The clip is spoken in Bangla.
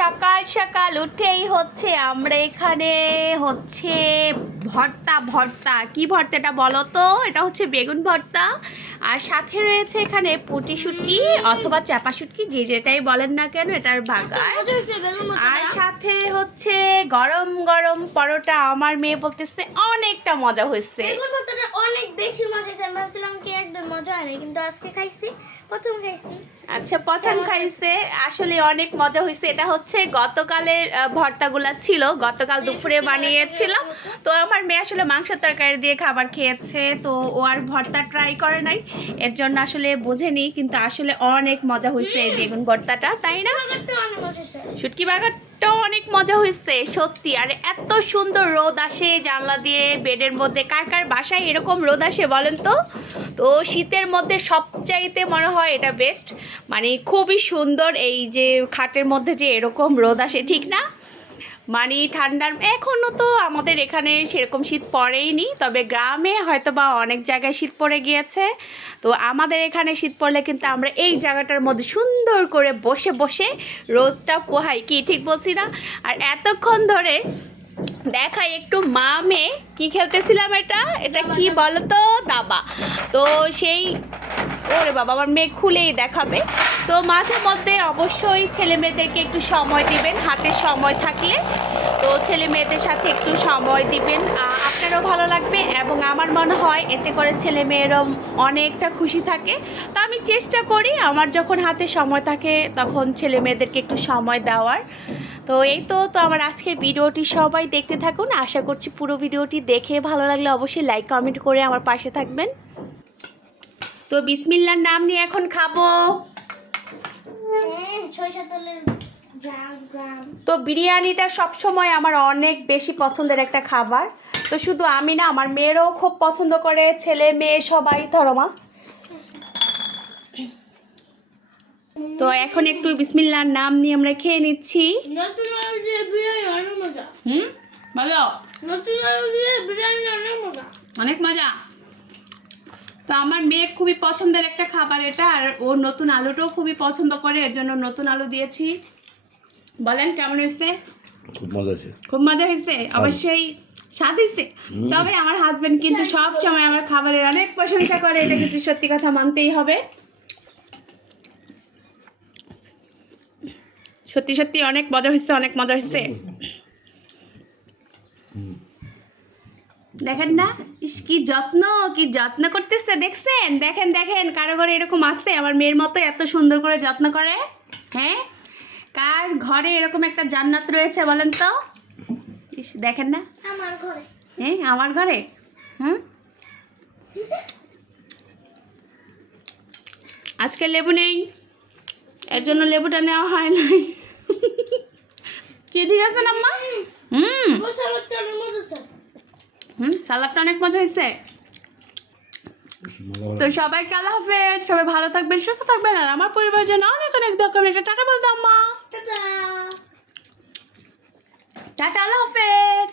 সকাল সকাল উঠেই হচ্ছে আমরা এখানে হচ্ছে ভর্তা ভর্তা। কি ভর্তাটা বলো তো? এটা হচ্ছে বেগুন ভর্তা। আর সাথে রয়েছে এখানে পুটি শুটকি অথবা চাপা শুটকি যে যেটাই বলেন না কেন এটার বাগার। আর সাথে হচ্ছে গরম গরম পরোটা আমার মেয়ে বলতেছে অনেকটা মজা হয়েছে। বেগুন ভর্তাটা অনেক বেশি মজা হয়েছে। আমি ভাবছিলাম কি একদম মজা হয় না কিন্তু আজকে খাইছি প্রথম খাইছি। আচ্ছা প্রথম খাইছে আসলে অনেক মজা হয়েছে। এটা হচ্ছে গতকালের ভর্তাগুলো ছিল। গতকাল দুপুরে বানিয়েছিলাম। তো আমার মেয়ে আসলে মাংসের তরকারি দিয়ে খাবার খেয়েছে। তো ও আর ভর্তা ট্রাই করে নাই। এর জন্য আসলে বোঝেনি কিন্তু আসলে অনেক মজা হয়েছে এই বেগুন ভর্তাটা, তাই না? বাগারটা শুটকি বাগারটাও অনেক মজা হয়েছে, সত্যি। আর এত সুন্দর রোদ আসে জানলা দিয়ে, বেডের মধ্যে। কার কার বাসায় এরকম রোদ আসে বলেন তো? তো শীতের মধ্যে সবচাইতে মনে হয় এটা বেস্ট মানে খুবই সুন্দর এই যে খাটের মধ্যে যে এরকম রোদ আসে, ঠিক না? মানে ঠান্ডার এখনও তো আমাদের এখানে সেরকম শীত পড়েইনি, তবে গ্রামে হয়তো বা অনেক জায়গায় শীত পড়ে গিয়েছে। তো আমাদের এখানে শীত পড়লে কিন্তু আমরা এই জায়গাটার মধ্যে সুন্দর করে বসে বসে রোদটা পোহাই, কি ঠিক বলছি না? আর এতক্ষণ ধরে দেখাই একটু মা মেয়ে কি খেলতেছিলাম এটা? এটা কি বলো তো দাবা। তো সেই, ওরে বাবা, আমার মেয়ে খুলেই দেখাবে। তো মাঝে মধ্যে অবশ্যই ছেলে মেয়েদেরকে একটু সময় দিবেন, হাতে সময় থাকলে। তো ছেলে মেয়েদের সাথে একটু সময় দিবেন। আপনারও ভালো লাগবে এবং আমার মনে হয় এতে করে ছেলে মেয়েরও অনেকটা খুশি থাকে। তো আমি চেষ্টা করি, আমার যখন হাতে সময় থাকে তখন ছেলে মেয়েদেরকে একটু সময় দেওয়ার। তো এই তো তো আমার আজকের ভিডিওটি সবাই দেখতে থাকুন। আশা করছি পুরো ভিডিওটি দেখে ভালো লাগলে অবশ্যই লাইক কমেন্ট করে আমার পাশে থাকবেন। তো বিসমিল্লার নাম নিয়ে এখন খাব। তো বিরিয়ানিটা সবসময় আমার অনেক বেশি পছন্দের একটা খাবার। তো শুধু আমি না আমার মেয়েরও খুব পছন্দ করে ছেলে মেয়ে সবাই। ধরো মা। তো এখন একটু বিসমিল্লার নাম নিয়ে আমরা খেয়ে নিচ্ছি। অনেক মজা হুম? ভালো? অনেক তো আমার মেয়ের খুবই পছন্দের একটা খাবার এটা আর ও নতুন আলুটাও খুবই পছন্দ করে এর জন্য নতুন আলু দিয়েছি। বলেন কেমন হয়েছে? খুব মজা আছে খুব মজা হয়েছে? অবশ্যই স্বাদ হয়েছে। তবে আমার হাজবেন্ড কিন্তু সব সময় আমার খাবারের অনেক প্রশংসা করে এটা কিন্তু সত্যি কথা মানতেই হবে। সত্যি সত্যি অনেক মজা হয়েছে অনেক মজা হয়েছে দেখেন না? ইস কি যত্ন কি যত্ন করতেছে দেখছেন? দেখেন দেখেন কারও ঘরে এরকম আছে? আমার মেয়ের মতো এত সুন্দর করে যত্ন করে হ্যাঁ? কার ঘরে এরকম একটা জান্নাত রয়েছে বলেন তো? ইস দেখেন না? আমার ঘরে। হ্যাঁ আমার ঘরে? হুম? আজকে লেবু নেই এর জন্য লেবুটা নেওয়া হয় নাই। কি ঠিক আছে আম্মা? হুম। ওই সালাদটা অনেক মজা হয়েছে। হুম সালাদটা অনেক মজা হয়েছে। তো সবাই আল্লাহ হাফেজ সবাই ভালো থাকবেন সুস্থ থাকবেন আর আমার পরিবার যেন অনেক অনেক দরকার একটা টাটা বলতাম মা টাটা। টাটা আল্লাহ হাফেজ।